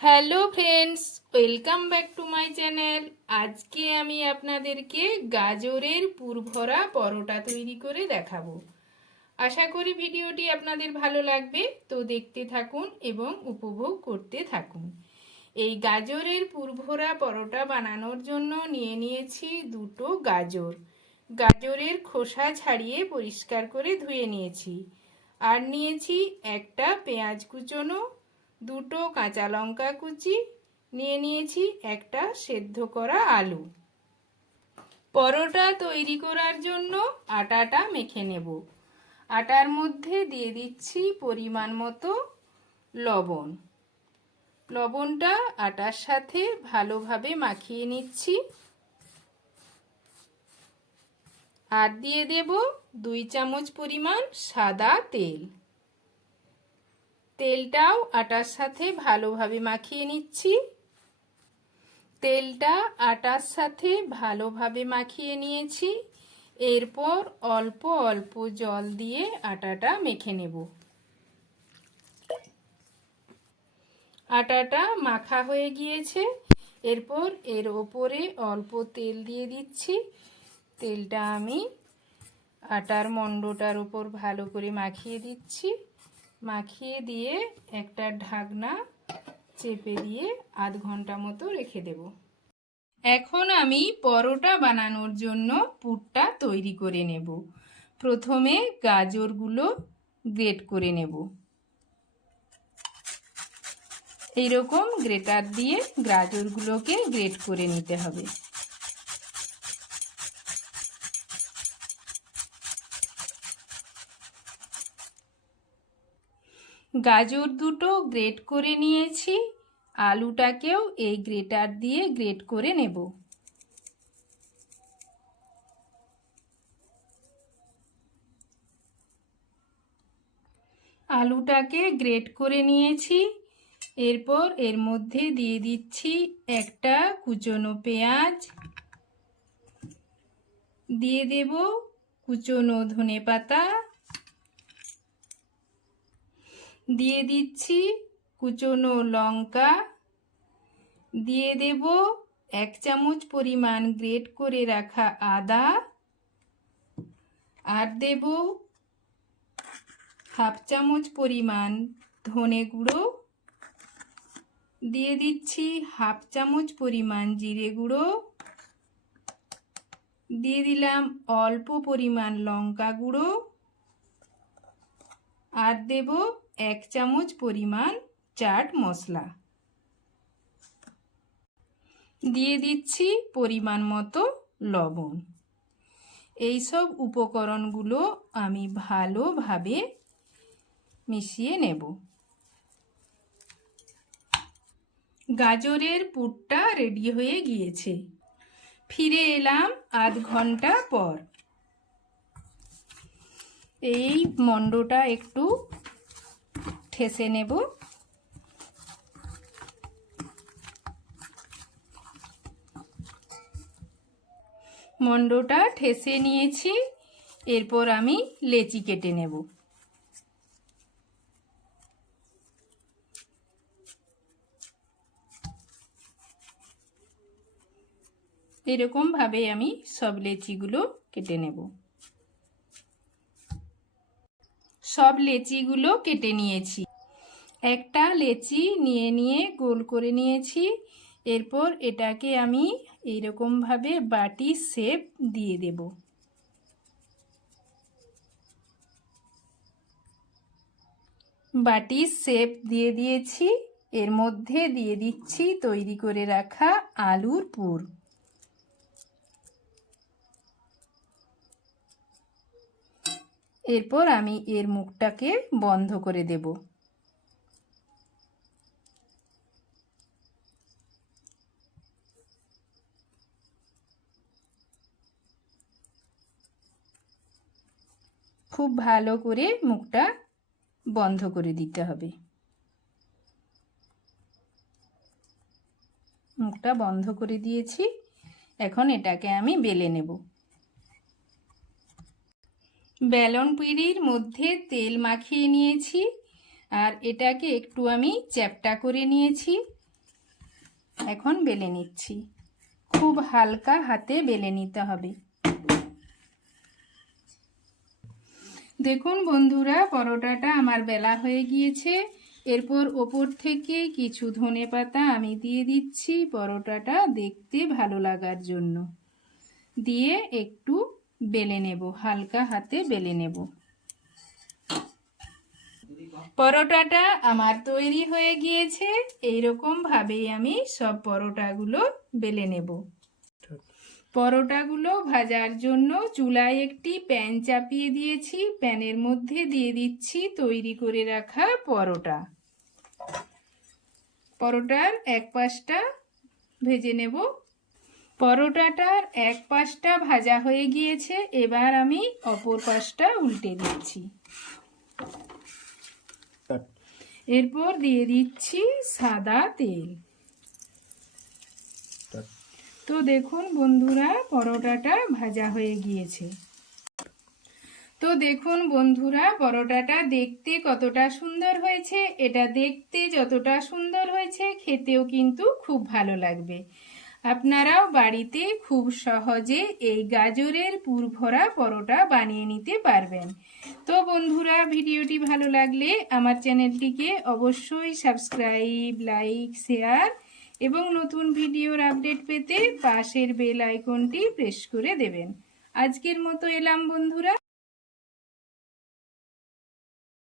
Hello friends, welcome back to my channel. আজকে আমি আপনাদেরকে গাজরের পুরভরা পরোটা তৈরি করে দেখাবো। আশা করি ভিডিওটি আপনাদের ভালো লাগবে, তো দেখতে থাকুন এবং উপভোগ করতে থাকুন। এই গাজরের পুরভরা পরোটা বানানোর জন্য নিয়ে নিয়েছি দুটো গাজর। গাজরের খোসা ছাড়িয়ে পরিষ্কার করে ধুয়ে নিয়েছি। আর নিয়েছি একটা পেঁয়াজ কুচোনো, দুটো কাঁচা লঙ্কা কুচি, নিয়ে নিয়েছি একটা সেদ্ধ করা আলু। পরোটা তৈরি করার জন্য আটাটা মেখে নেব। আটার মধ্যে দিয়ে দিচ্ছি পরিমাণ মতো লবণ। লবণটা আটার সাথে ভালোভাবে মাখিয়ে নিচ্ছি। আর দিয়ে দেব 2 চামচ পরিমাণ সাদা তেল। তেলটাও আটার সাথে ভালোভাবে মাখিয়ে নিচ্ছি। তেলটা আটার সাথে ভালোভাবে মাখিয়ে নিয়েছি। এরপর অল্প অল্প জল দিয়ে আটাটা মেখে নেব। আটাটা মাখা হয়ে গিয়েছে। এরপর এর ওপরে অল্প তেল দিয়ে দিচ্ছি। তেলটা আমি আটার মণ্ডটার উপর ভালো করে মাখিয়ে দিচ্ছি। মাখিয়ে দিয়ে একটা ঢাকনা চেপে দিয়ে আধ ঘন্টা মতো রেখে দেব। এখন আমি পরোটা বানানোর জন্য পুরটা তৈরি করে নেব। প্রথমে গাজরগুলো গ্রেট করে নেব। এইরকম গ্রেটার দিয়ে গাজরগুলোকে গ্রেট করে নিতে হবে। গাজর দুটো গ্রেট করে নিয়েছি। আলুটাকেও এই গ্রেটার দিয়ে গ্রেট করে নেব। আলুটাকে গ্রেট করে নিয়েছি। এরপর এর মধ্যে দিয়ে দিচ্ছি একটা কুচনো পেঁয়াজ, দিয়ে দেব কুচনো ধনেপাতা, দিয়ে দিচ্ছি কুচনো লঙ্কা, দিয়ে দেব 1 চামচ পরিমাণ গ্রেট করে রাখা আদা, আর দেব হাফ চামচ পরিমাণ ধনে গুঁড়ো, দিয়ে দিচ্ছি হাফ চামচ পরিমাণ জিরে গুঁড়ো, দিয়ে দিলাম অল্প পরিমাণ লঙ্কা গুঁড়ো, আর দেব 1 চামচ পরিমাণ চাট মশলা, দিয়ে দিচ্ছি পরিমাণ মতো লবণ। এই সব উপকরণগুলো আমি ভালোভাবে মিশিয়ে নেব। গাজরের পুরটা রেডি হয়ে গিয়েছে। ফিরে এলাম আধ ঘন্টা পর। এই মণ্ডটা একটু ঠেসে নেব। মণ্ডটা ঠেসে নিয়েছি। এরপর আমি লেচি কেটে নেব। এরকম ভাবে আমি সব লেচিগুলো কেটে নেব। সব লেচিগুলো কেটে নিয়েছি। একটা লেচি নিয়ে গোল করে নিয়েছি। এরপর এটাকে আমি এইরকম ভাবে বাটি শেপ দিয়ে দেব। বাটি শেপ দিয়ে দিয়েছি। এর মধ্যে দিয়ে দিচ্ছি তৈরি করে রাখা আলুর পুর। এরপর আমি এর মুখটাকে বন্ধ করে দেব। খুব ভালো করে মুখটা বন্ধ করে দিতে হবে। মুখটা বন্ধ করে দিয়েছি। এখন এটাকে আমি বেলে নেব। বেলন পিঁড়ির মধ্যে তেল মাখিয়ে নিয়েছি। আর এটাকে একটু আমি চ্যাপ্টা করে নিয়েছি। এখন বেলে নিচ্ছি। খুব হালকা হাতে বেলে নিতে হবে। দেখুন বন্ধুরা, পরোটাটা আমার বেলা হয়ে গিয়েছে। এরপর ওপর থেকে কিছু ধনেপাতা আমি দিয়ে দিচ্ছি পরোটাটা দেখতে ভালো লাগার জন্য। দিয়ে একটু বেলে নেব, হালকা হাতে বেলে নেব। পরোটাটা আমার তৈরি হয়ে গিয়েছে। এইরকম ভাবেই আমি সব পরোটাগুলো বেলে নেব। পরোটাগুলো ভাজার জন্য চুলায় একটি প্যান চাপিয়ে দিয়েছি। প্যানের মধ্যে দিয়ে দিচ্ছি তৈরি করে রাখা পরোটা। পরোটার এক পাশটা ভেজে নেব। পরোটাটার এক পাশটা ভাজা হয়ে গিয়েছে, এবার আমি অপর পাশটা উল্টে দিচ্ছি। এরপর দিয়ে দিচ্ছি সাদা তেল। তো দেখুন বন্ধুরা, পরোটাটা ভাজা হয়ে গিয়েছে। তো দেখুন বন্ধুরা, পরোটাটা দেখতে কতটা সুন্দর হয়েছে। এটা দেখতে যতটা সুন্দর হয়েছে, খেতেও কিন্তু খুব ভালো লাগবে। আপনারাও বাড়িতে খুব সহজে এই গাজরের পুরভরা পরোটা বানিয়ে নিতে পারবেন। তো বন্ধুরা, ভিডিওটি ভালো লাগলে আমার চ্যানেলটিকে অবশ্যই সাবস্ক্রাইব, লাইক, শেয়ার এবং নতুন ভিডিওর আপডেট পেতে পাশের বেল আইকনটি প্রেস করে দেবেন। আজকের মতো এলাম বন্ধুরা।